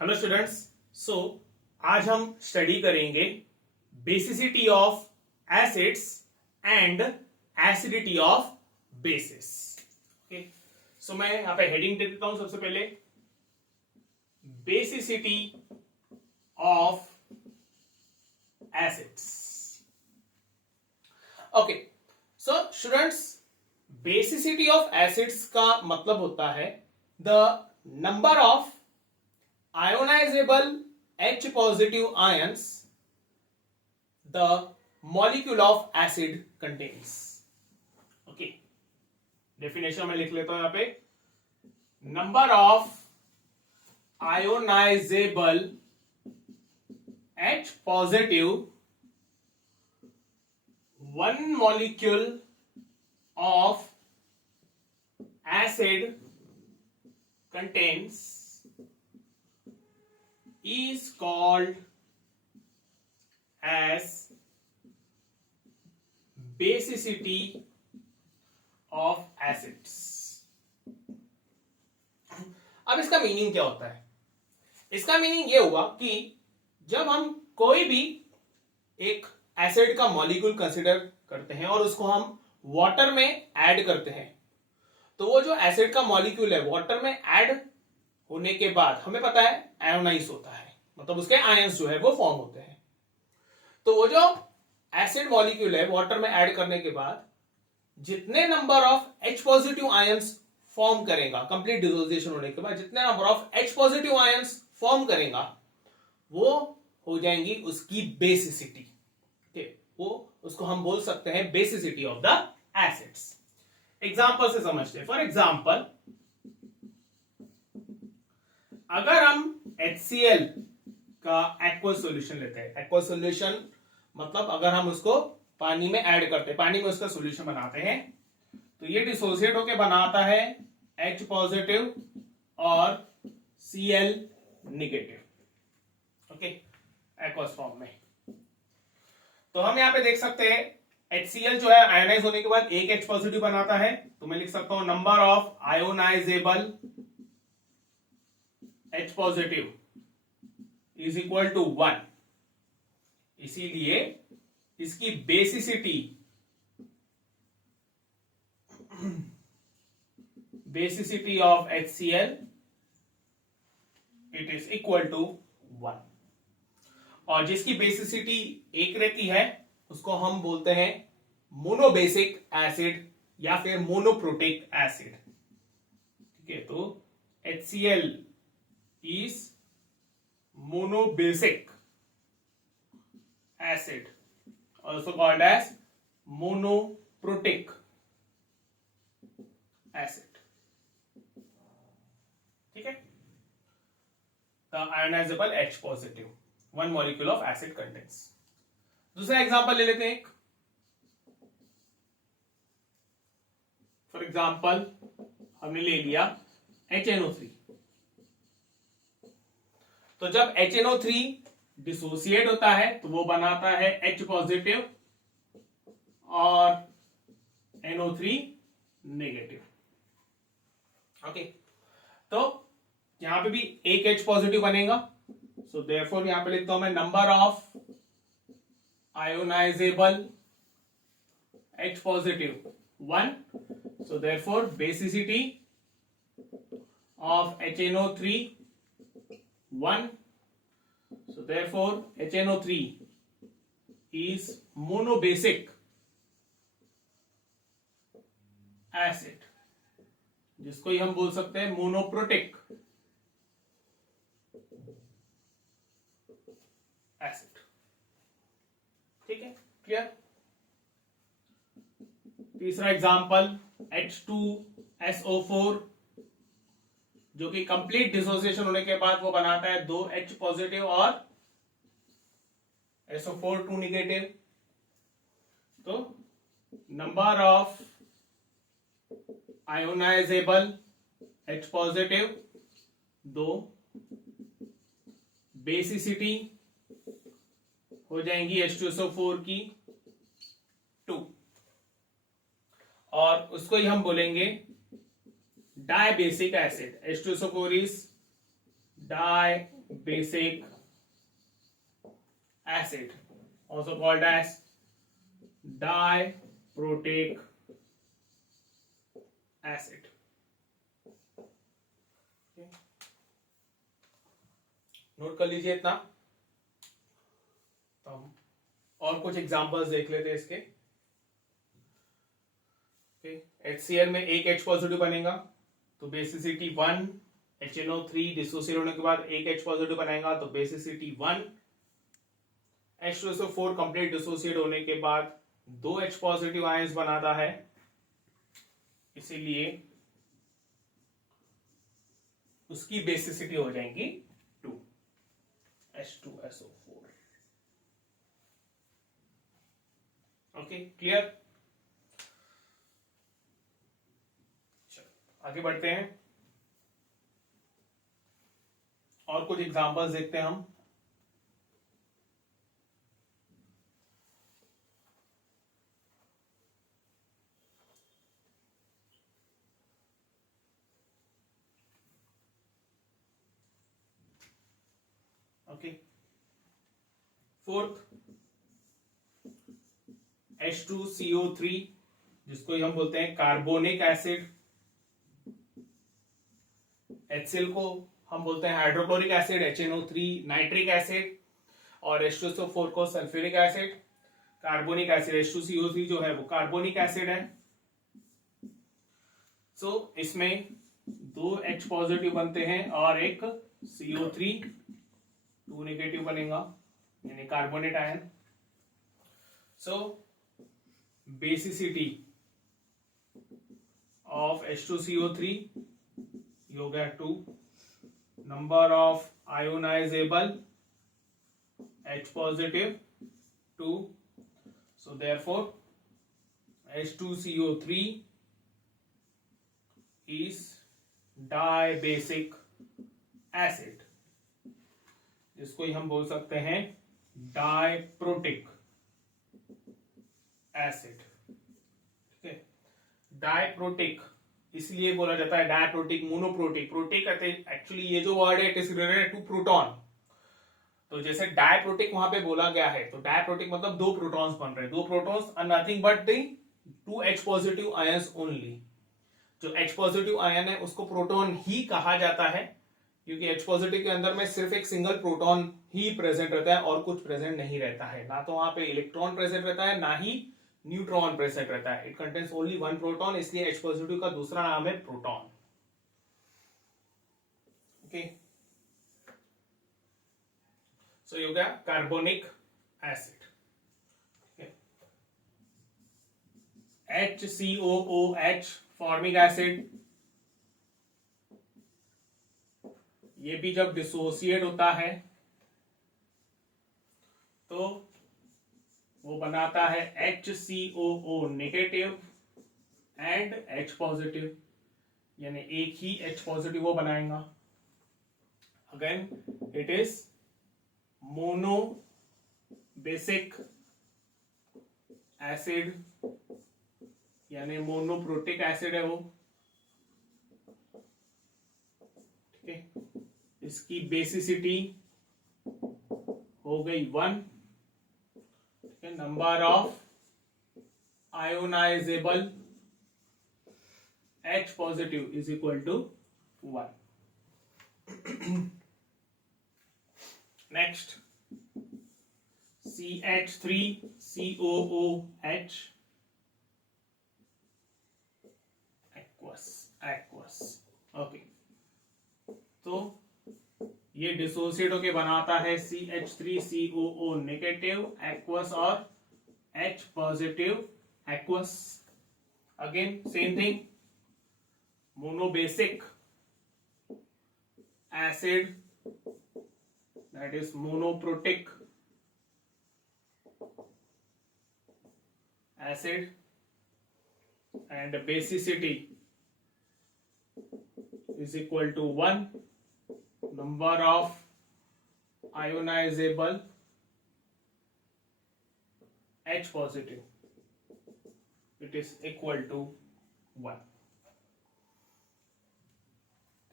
Hello students. सो आज हम study करेंगे basicity of acids and acidity of bases. Okay, so मैं यहां पे हेडिंग दे देता हूं। सबसे पहले basicity of acids. Okay, so students, basicity of acids का मतलब होता है the number of ionizable H positive ions the molecule of acid contains. Okay, definition में लिख लेता हूं यहां पे, number of ionizable H positive one molecule of acid contains is called as basicity of acids. अब इसका मीनिंग क्या होता है? इसका मीनिंग ये हुआ कि जब हम कोई भी एक एसिड का मॉलिक्यूल कंसीडर करते हैं और उसको हम वाटर में ऐड करते हैं, तो वो जो एसिड का मॉलिक्यूल है वाटर में ऐड होने के बाद हमें पता है आयोनाइज होता है, मतलब उसके आयंस जो है वो फॉर्म होते हैं। तो वो जो एसिड मॉलिक्यूल है वाटर में ऐड करने के बाद जितने number of H positive ions form करेगा, कंप्लीट डिसोसिएशन होने के बाद जितने number of H positive ions form करेगा वो हो जाएंगी उसकी बेसिसिटी। ठीक, वो उसको हम बोल सकते हैं basicity of the acids. Example से समझते हैं। फॉर एग्जांपल, अगर हम HCl का एक्वस सॉल्यूशन लेते हैं, एक्वस सॉल्यूशन मतलब अगर हम उसको पानी में ऐड करते हैं, पानी में उसका सॉल्यूशन बनाते हैं, तो ये डिसोसिएट होके बनाता है H पॉजिटिव और Cl negative. Okay, aqueous form में। तो हम यहां पे देख सकते हैं HCl जो है आयोनाइज होने के बाद एक H पॉजिटिव बनाता है, तो मैं लिख सकता हूं number of ionisable H positive is equal to 1। इसीलिए इसकी basicity of HCl it is equal to 1। और जिसकी बेसिसिटी एक रहती है उसको हम बोलते हैं मोनोबेसिक एसिड या फिर मोनोप्रोटिक एसिड। ठीक है, तो HCl is monobasic acid, also called as monoprotic acid. ठीक है, the ionizable H positive one molecule of acid contains. दूसरा एग्जांपल ले लेते हैं एक। फॉर एग्जांपल हमने ले लिया HNO3। तो जब HNO3 डिसोसिएट होता है तो वो बनाता है H पॉजिटिव और NO3 नेगेटिव। ओके, तो यहां पे भी एक H पॉजिटिव बनेगा, सो देयरफॉर यहां पे लिखता हूं मैं number of ionisable H positive 1, so therefore basicity of HNO3 1, so therefore HNO3 is monobasic acid, जिसको ही हम बोल सकते हैं मोनोप्रोटिक एसिड। ठीक है, क्लियर। तीसरा एग्जांपल H2SO4, जो कि कंप्लीट डिसोसिएशन होने के बाद वो बनाता है 2 H पॉजिटिव और SO4 2 निगेटिव। तो number of ionisable H positive 2, बेसिसिटी हो जाएंगी H2SO4 की 2, और उसको ही हम बोलेंगे dibasic acid. H2SO4 is dibasic acid, also called as diprotic acid. Note कर लीजिए इतना। तो हम और कुछ एग्जांपल्स देख लेते हैं इसके। HCl में एक H पॉजिटिव बनेगा तो बेसिसिटी 1, HNO3 डिसोसिएट होने के बाद एक H पॉजिटिव बनाएगा तो बेसिसिटी 1, H2SO4 कंप्लीट डिसोसिएट होने के बाद दो H पॉजिटिव आयंस बनाता है, इसीलिए उसकी बेसिसिटी हो जाएगी 2, H2SO4। Okay, clear? आगे बढ़ते हैं और कुछ एग्जांपल्स देखते हैं हम। ओके, फोर्थ H2CO3 जिसको हम बोलते हैं कार्बोनिक एसिड, HCl को हम बोलते हैं hydrochloric acid, HNO3 nitric acid और H2SO4 को sulphuric acid. Carbonic acid H2CO3 जो है वो कार्बोनिक एसिड है। सो इसमें दो H पॉजिटिव बनते हैं और एक CO3 2 नेगेटिव बनेगा, यानी carbonate ion. So basicity of H2CO3 हो गया 2, number of ionisable H positive 2, so therefore H2CO3 is dibasic acid, जिसको ही हम बोल सकते हैं डाइप्रोटिक एसिड। ठीक है, डाइप्रोटिक इसलिए बोला जाता है डाइप्रोटिक, मोनोप्रोटिक। प्रोटिक कहते हैं एक्चुअली ये जो वर्ड है it is related to proton. तो जैसे डाइप्रोटिक वहां पे बोला गया है, तो डाइप्रोटिक मतलब दो प्रोटॉन्स बन रहे हैं, दो protons are nothing but the 2 H positive ions only. जो H पॉजिटिव आयन है उसको प्रोटॉन ही कहा जाता है, क्योंकि H पॉजिटिव के अंदर में सिर्फ एक सिंगल प्रोटॉन ही प्रेजेंट रहता है और कुछ प्रेजेंट नहीं रहता है। ना तो वहां पे इलेक्ट्रॉन प्रेजेंट रहता है, ना ही न्यूट्रॉन प्रेजेंट रहता है। It contains only one proton, इसलिए H पॉजिटिव का दूसरा नाम है प्रोटॉन। ओके, सो ये हो गया carbonic acid. HCOOH formic acid, ये भी जब डिसोसिएट होता है तो वो बनाता है HCOO negative and H positive, यानी एक ही H पॉजिटिव वो बनाएगा। Again it is mono basic acid, यानी मोनोप्रोटिक एसिड है वो। ठीक है, इसकी बेसिसिटी हो गई 1। ठीक है, number of ionisable H positive is equal to 1। Next CH3COOH aqueous. Okay, तो ये डिसोसिएट होके बनाता है CH3COO नेगेटिव एक्वस और H positive aqueous. Again same thing, monobasic acid, that is monoprotic acid, and basicity is equal to 1, number of ionizable H positive, it is equal to 1.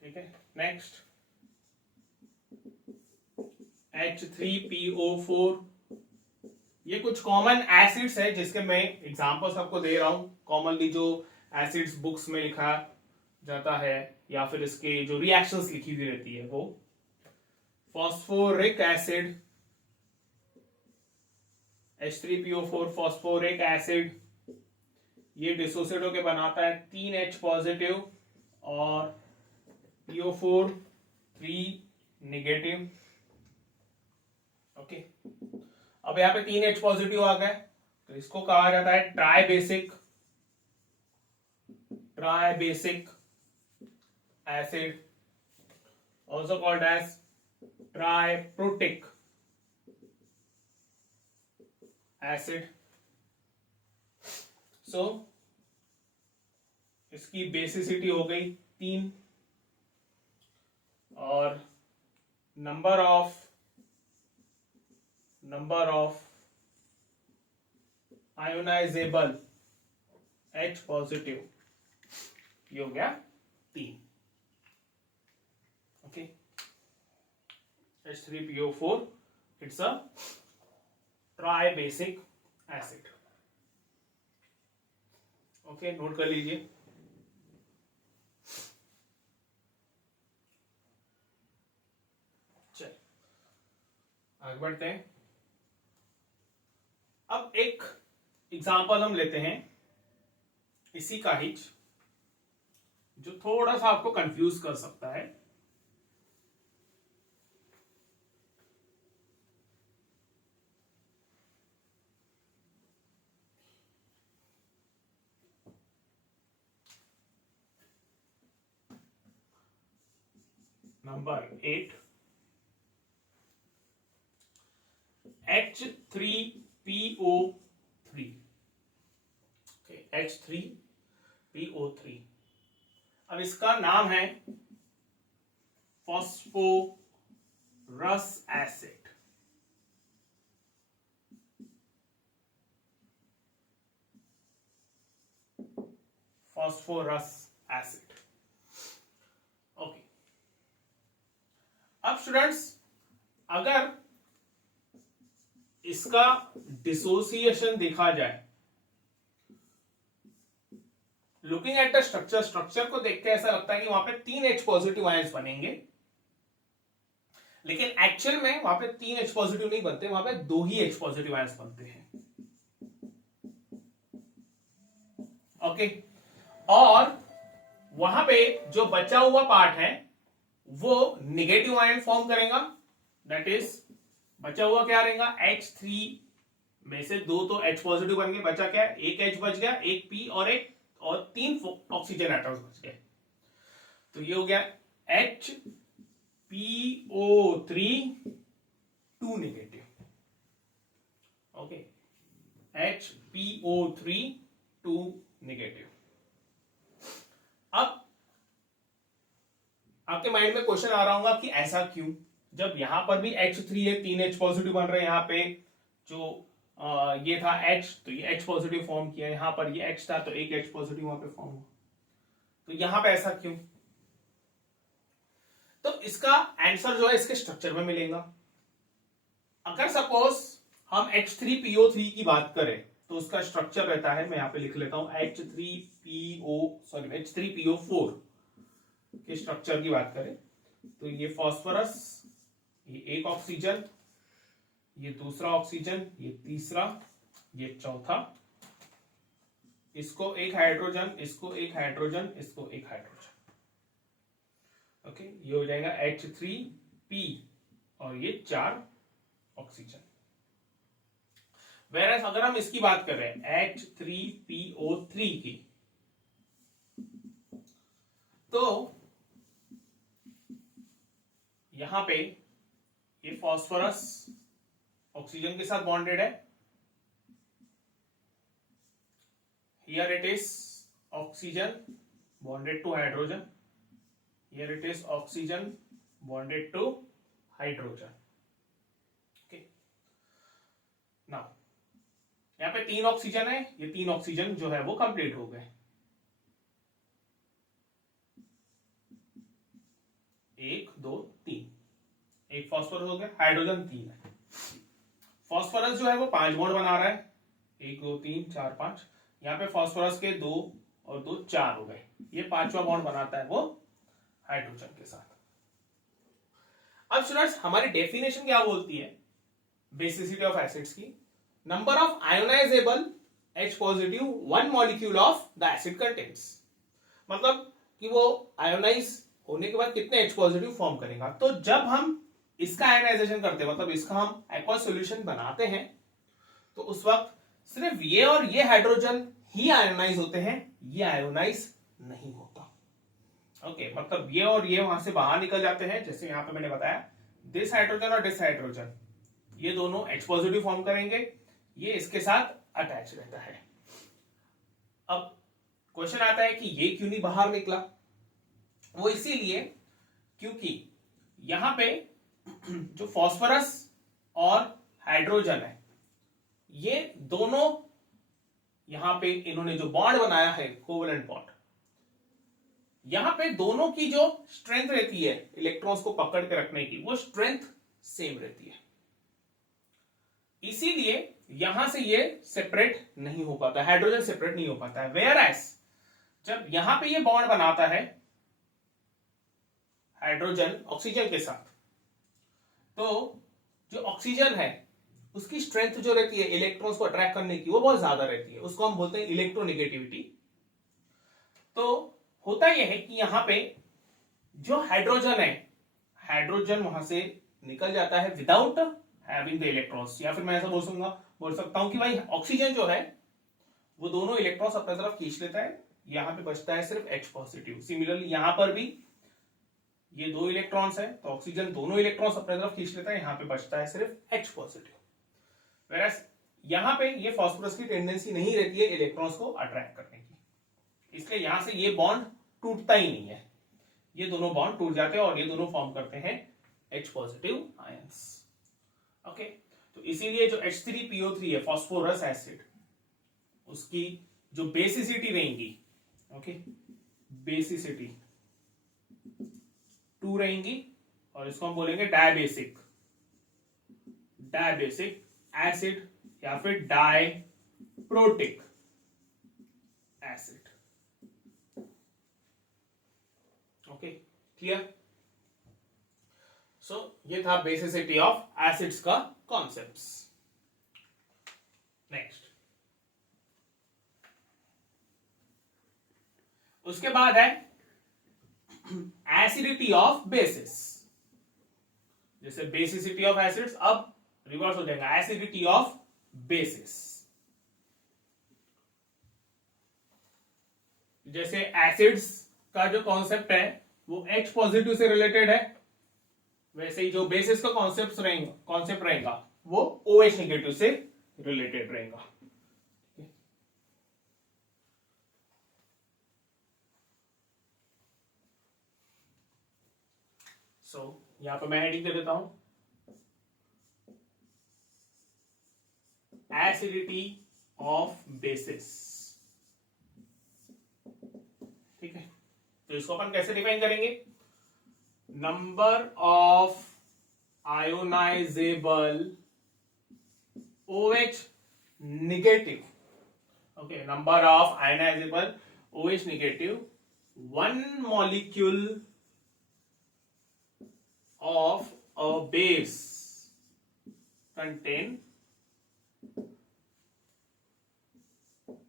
ठीक है, next H3PO4। ये कुछ common acids है जिसके मैं examples आपको दे रहा हूं। कॉमनली जो एसिड्स बुक्स में लिखा जाता है या फिर इसके जो रिएक्शंस लिखी हुई रहती है वो phosphoric acid, H3PO4 phosphoric acid, ये डिसोसिएट होकर बनाता है 3H पॉजिटिव और PO4 3 नेगेटिव। ओके, अब यहां पे 3H पॉजिटिव आ गए तो इसको कहा जाता है tribasic acid, also called as triprotic acid. So इसकी बेसिसिटी हो गई 3 और number of ionisable H positive ये हो गया 3। Okay, H3PO4 it's a tribasic acid. Okay, note कर लीजिए। चलिए आगे बढ़ते हैं। अब एक एग्जांपल हम लेते हैं इसी का ही जो थोड़ा सा आपको कंफ्यूज कर सकता है। Number 8 H3PO3। H3PO3, अब इसका नाम है phosphorous acid. Phosphorous acid. Okay, अब स्टूडेंट्स अगर इसका डिसोसिएशन देखा जाए, लुकिंग एट द स्ट्रक्चर को देख के ऐसा लगता है कि वहां पे 3H पॉजिटिव आयंस बनेंगे, लेकिन एक्चुअल में वहां पे 3H पॉजिटिव नहीं बनते, वहां पे 2 ही H पॉजिटिव आयंस बनते हैं। ओके, और वहां पे जो बचा हुआ पार्ट है वो नेगेटिव आयन फॉर्म करेगा। दैट इज बचा हुआ क्या रहेगा, H3 में से 2 तो H पॉजिटिव बन गए, बचा क्या, एक H बच गया, एक P और 3 ऑक्सीजन एटम्स बच गए। तो ये हो गया HPO3 2 negative. Okay, HPO3 2 negative. अब आपके माइंड में क्वेश्चन आ रहा होगा कि ऐसा क्यों, जब यहां पर भी H3 है, 3H पॉजिटिव बन रहे हैं, यहां पे जो ये था H तो ये H पॉजिटिव फॉर्म किया, यहां पर ये H था तो एक H पॉजिटिव वहां पे फॉर्म हुआ, तो यहां पे ऐसा क्यों? तो इसका आंसर जो है इसके स्ट्रक्चर में मिलेगा। अगर सपोज हम H3PO3 की बात करें तो उसका स्ट्रक्चर रहता है, मैं यहां पे लिख लेता हूं H3PO4 के स्ट्रक्चर की बात करें तो ये फॉस्फोरस, ये एक ऑक्सीजन, ये दूसरा ऑक्सीजन, ये तीसरा, ये चौथा, इसको एक हाइड्रोजन, इसको एक हाइड्रोजन, इसको एक हाइड्रोजन। ओके, ये हो जाएगा H3P और ये 4 ऑक्सीजन। वेरएस अगर हम इसकी बात कर रहे हैं H3PO3 की, तो यहां पे ये फॉस्फोरस ऑक्सीजन के साथ बॉन्डेड है, here it is oxygen bonded to hydrogen, here it is oxygen bonded to hydrogen. Okay, now यहां पे 3 ऑक्सीजन है, ये 3 ऑक्सीजन जो है वो कंप्लीट हो गए, 1 2 3, एक फॉस्फोरस हो गया, हाइड्रोजन 3 है। फॉस्फोरस जो है वो 5 बॉन्ड बना रहा है, 1 2 3 4 5। यहाँ पे फॉस्फोरस के 2 और 2 4 हो गए। ये 5वां बॉन्ड बनाता है वो हाइड्रोजन के साथ। अब स्टूडेंट्स हमारी डेफिनेशन क्या बोलती है बेसिसिटी ऑफ एसिड्स की? Number of ionisable H positive one molecule of the acid contains. मतलब कि वो आयोनाइज होने के बाद कितने H पॉजिटिव फॉर्म करेगा। तो जब हम इसका आयोनाइजेशन करते हैं, मतलब इसका हम एक्वस सॉल्यूशन बनाते हैं, तो उस वक्त सिर्फ ये और ये हाइड्रोजन ही आयोनाइज होते हैं, ये आयोनाइज नहीं होता। ओके, मतलब ये और ये वहां से बाहर निकल जाते हैं। जैसे यहां पे मैंने बताया दिस हाइड्रोजन और दिस हाइड्रोजन, ये दोनों H पॉजिटिव फॉर्म करेंगे, ये इसके साथ अटैच रहता है। अब क्वेश्चन आता है कि ये क्यों नहीं बाहर निकला? वो इसीलिए क्योंकि यहां पे जो फॉस्फोरस और हाइड्रोजन है, ये दोनों यहां पे इन्होंने जो बॉन्ड बनाया है कोवेलेंट बॉन्ड, यहां पे दोनों की जो स्ट्रेंथ रहती है इलेक्ट्रॉन्स को पकड़ के रखने की, वो स्ट्रेंथ सेम रहती है। इसीलिए यहां से ये सेपरेट नहीं हो पाता, हाइड्रोजन सेपरेट नहीं हो पाता है। वेयर एज जब यहां पे ये बॉन्ड बनाता है हाइड्रोजन ऑक्सीजन के साथ, तो जो ऑक्सीजन है उसकी स्ट्रेंथ जो रहती है इलेक्ट्रॉन्स को अट्रैक्ट करने की, वो बहुत ज्यादा रहती है। उसको हम बोलते हैं इलेक्ट्रोनेगेटिविटी। तो होता यह है कि यहां पे जो हाइड्रोजन है, हाइड्रोजन वहां से निकल जाता है विदाउट हैविंग द इलेक्ट्रॉन्स। या फिर मैं ऐसा बोल सकता हूं कि भाई ऑक्सीजन जो है वो दोनों इलेक्ट्रॉन्स अपनी तरफ खींच लेता है, यहां पे बचता है सिर्फ H पॉजिटिव। सिमिलरली यहां पर भी ये 2 इलेक्ट्रॉन्स है, तो ऑक्सीजन दोनों इलेक्ट्रॉन्स अपनी तरफ खींच लेता है, यहां पे बचता है सिर्फ H पॉजिटिव। वेरएस यहां पे ये फास्फोरस की टेंडेंसी नहीं रहती है इलेक्ट्रॉन्स को अट्रैक्ट करने की, इसलिए यहां से ये बॉन्ड टूटता ही नहीं है। ये दोनों बॉन्ड टूट जाते हैं और ये दोनों फॉर्म करते हैं H पॉजिटिव आयंस। ओके, तो इसीलिए जो H3PO3 है फास्फोरस एसिड, उसकी जो बेसिसिटी रहेंगी, ओके, बेसिसिटी 2 रहेंगी, और इसको हम बोलेंगे डायबेसिक एसिड या फिर diprotic acid. Okay, clear? So ये था बेसिसिटी ऑफ एसिड्स का कॉन्सेप्ट्स। नेक्स्ट, उसके बाद है एसिडिटी ऑफ बेसिस। जैसे बेसिसिटी ऑफ एसिड्स, अब रिवर्स हो जाएगा एसिडिटी ऑफ बेसिस। जैसे एसिड्स का जो कॉन्सेप्ट है वो H पॉजिटिव से रिलेटेड है, वैसे ही जो बेसिस का कॉन्सेप्ट रहेगा वो OH नेगेटिव से रिलेटेड रहेगा। सो यहां पर मैं हेडिंग दे देता हूं एसिडिटी ऑफ बेसिस। ठीक है, तो इसको अपन कैसे डिफाइन करेंगे? Number of ionisable OH negative, okay, number of ionisable OH negative one molecule of a base contain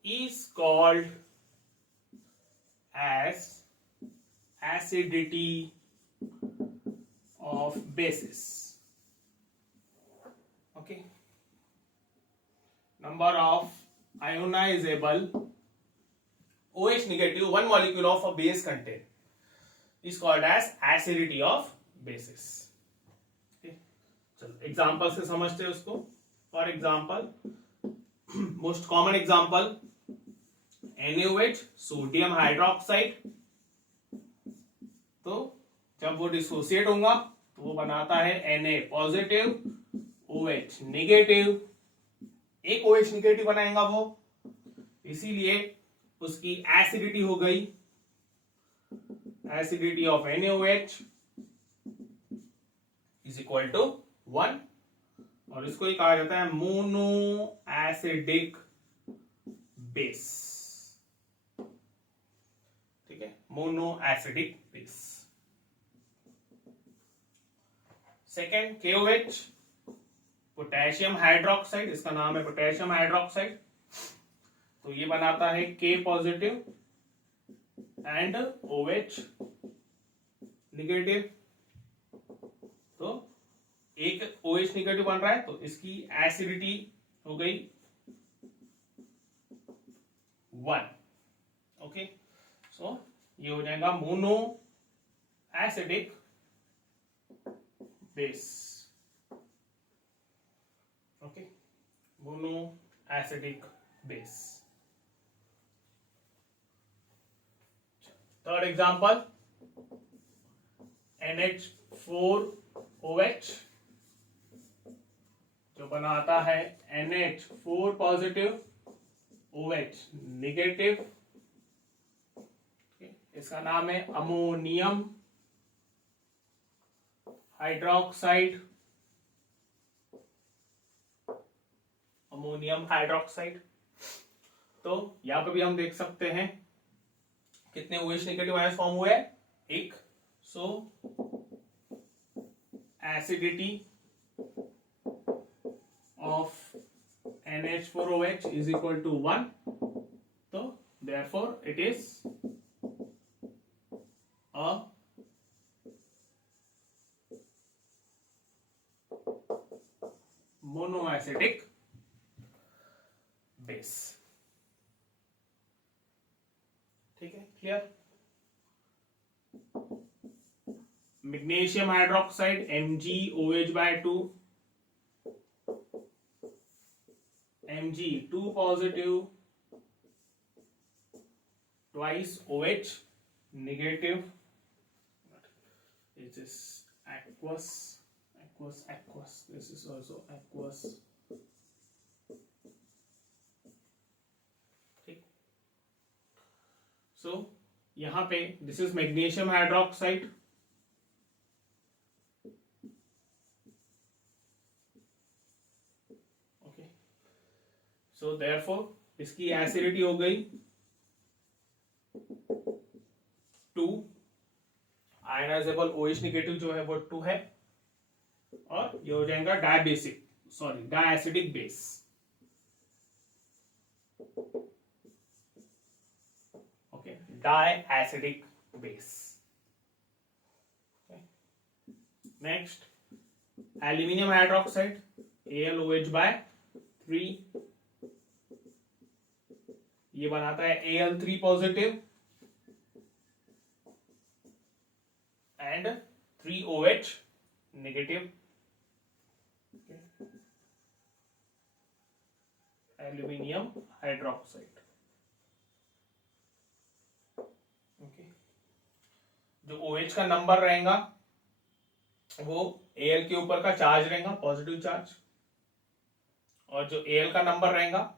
is called as acidity of basis. Okay, number of ionizable OH negative one molecule of a base contain is called as acidity of basis. चलो example से समझते हैं उसको। For example, most common example NaOH, sodium hydroxide. तो जब वो dissociate होगा तो वो बनाता है Na पॉजिटिव OH नेगेटिव, एक OH नेगेटिव बनाएगा वो, इसीलिए उसकी एसिडिटी हो गई, acidity of NaOH। Is equal to 1, और इसको ही कहा जाता है मोनो एसिडिक बेस। ठीक है, mono acidic base. Second KOH, potassium hydroxide, इसका नाम है पोटेशियम हाइड्रोक्साइड। तो ये बनाता है K positive and OH negative. तो एक OH निगेटिव बन रहा है, तो इसकी एसिडिटी हो गई 1। ओके, सो ये हो जाएगा mono acidic base. Okay, mono acidic base. Third example, NH4OH जो बनाता है NH4 पॉजिटिव OH निगेटिव। इसका नाम है अमोनियम हाइड्रोक्साइड। Ammonium hydroxide. तो यहां पे भी हम देख सकते हैं कितने OH नेगेटिव आयंस फॉर्म हुए हैं, एक। So acidity of NH4OH is equal to 1. So therefore it is a monoacidic base. ठीक है, clear. Magnesium hydroxide MgOH/2, Mg2 positive twice OH negative. It is aqueous. This is also aqueous. ठीक, so यहां पे this is magnesium hydroxide. Okay, so therefore इसकी acidity हो गई 2, ionisable OH negative जो है वो 2 है, और ये हो जाएगा diacidic base. Okay, diacidic base. Next, aluminium hydroxide AlOH/3, ये बनाता है Al3 positive and 3OH negative. Aluminium hydroxide. Okay, जो OH का नंबर रहेगा वो Al के ऊपर का चार्ज रहेगा, पॉजिटिव चार्ज, और जो Al का नंबर रहेगा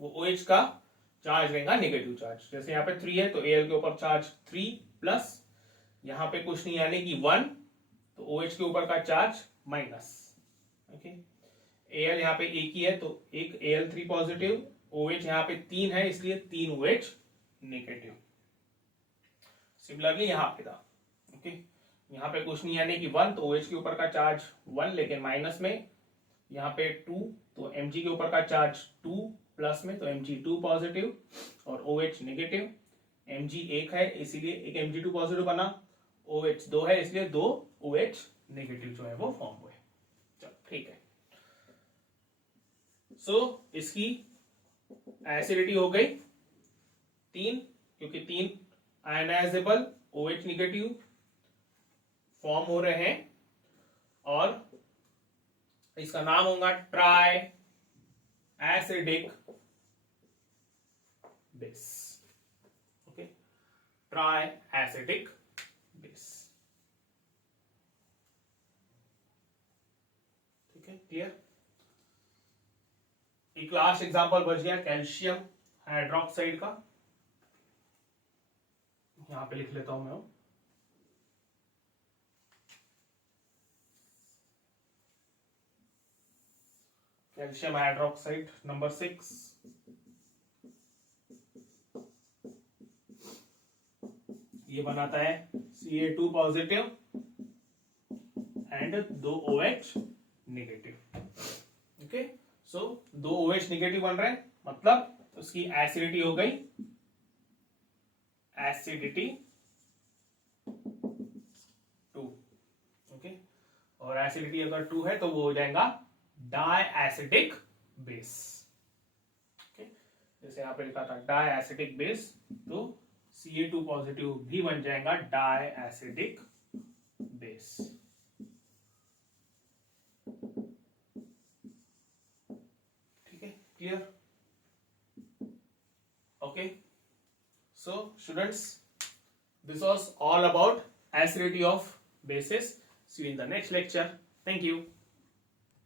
वो OH का चार्ज रहेगा, नेगेटिव चार्ज। जैसे यहाँ पे 3 है तो Al के ऊपर चार्ज 3 प्लस, यहाँ पे कुछ नहीं यानी कि 1, तो OH के ऊपर का चार्ज माइनस। ओके, Al यहाँ पे एक ही है तो एक Al3 पॉजिटिव, OH यहाँ पे 3 है इसलिए 3 OH नेगेटिव। सिमिलरली यहाँ पे था। ओके, यहाँ पे कुछ नहीं यानी कि 1, तो OH के ऊपर का चार्ज 1 लेकिन माइनस में, यहाँ पे 2 तो Mg के ऊपर का चार्ज 2 प्लस में, तो Mg2 पॉजिटिव और OH नेगेटिव। Mg 1 है इसीलिए एक Mg2 पॉजिटिव बना, OH 2 है इसलिए 2 OH नेगेटिव जो है वो फॉर्म हुए। चलो ठीक है, सो इसकी एसिडिटी हो गई 3, क्योंकि 3 आयनाइजेबल OH नेगेटिव फॉर्म हो रहे हैं, और इसका नाम होगा try acidic base. Okay, try acidic base. ठीक है, क्लियर। एक लास्ट एग्जांपल बच गया कैल्शियम हाइड्रोक्साइड का, यहां पे लिख लेता हूं मैं। कैल्शियम हाइड्रोक्साइड नंबर 6, ये बनाता है Ca2 positive and 2 OH negative. Okay, so 2 OH negative बन रहे हैं, मतलब उसकी एसिडिटी हो गई एसिडिटी 2। ओके, और एसिडिटी अगर 2 है तो वो हो जाएगा डाई एसिडिक बेस। ओके, जैसे यहाँ पे लिखा था डाई एसिडिक बेस, तो Ca2 पॉजिटिव भी बन जाएगा डाई एसिडिक बेस। ठीक है, clear? Okay, so students, this was all about acidity of bases. See you in the next lecture. Thank you.